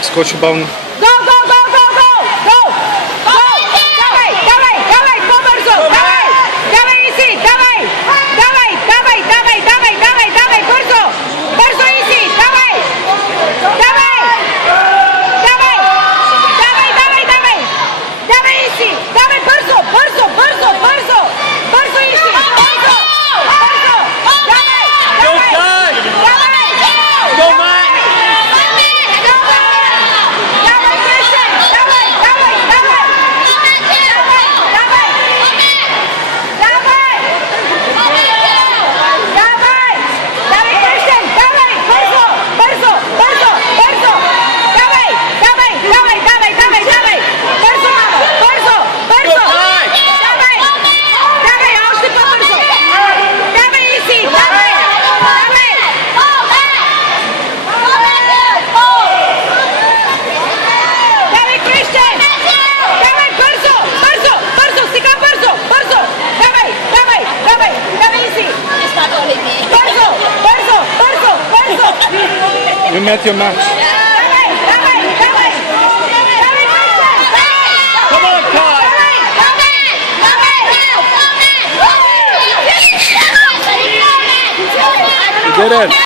Tak skoči bavno. Go, go, go, go, go! Go! Go! Dawaj, dawaj, dawaj, pobrzo! Dawaj! Dawaj, Isi, dawaj! Dawaj, dawaj, dawaj, dawaj, dawaj, dawaj, brzo! Brzo, Isi, dawaj! Dawaj! Dawaj! Dawaj, dawaj, dawaj! Dawaj, Isi! Dawaj, brzo, brzo, brzo, brzo! Brzo, Isi! Brzo! Brzo! Dawaj! Go, Dawaj! Ty! Dawaj! Go, Matt! Dawaj, Krystian! Dawaj, dawaj, dawaj! Dawaj, dawaj! Dawaj! Dawaj! Dawaj, Krystian! Dawaj! Bardzo! Bardzo! Bardzo! Bardzo! Dawaj! Dawaj! Dawaj! Dawaj! Dawaj! Dawaj! Bardzo, mamo! Bardzo! Bardzo! Dawaj! Dawaj, a już tylko bardzo! Dawaj, Isi! Dawaj! Dawaj! Dawaj, Krystian! Dawaj, bardzo! Bardzo! Bardzo! Stykam bardzo! Bardzo! Dawaj! Dawaj! Dawaj! Dawaj, Isi! Bardzo! Bardzo! Bardzo! Bardzo! You met your match. Dawaj! Dawaj! Dawaj! Dawaj, Krystian! Come on, Ty! You did it.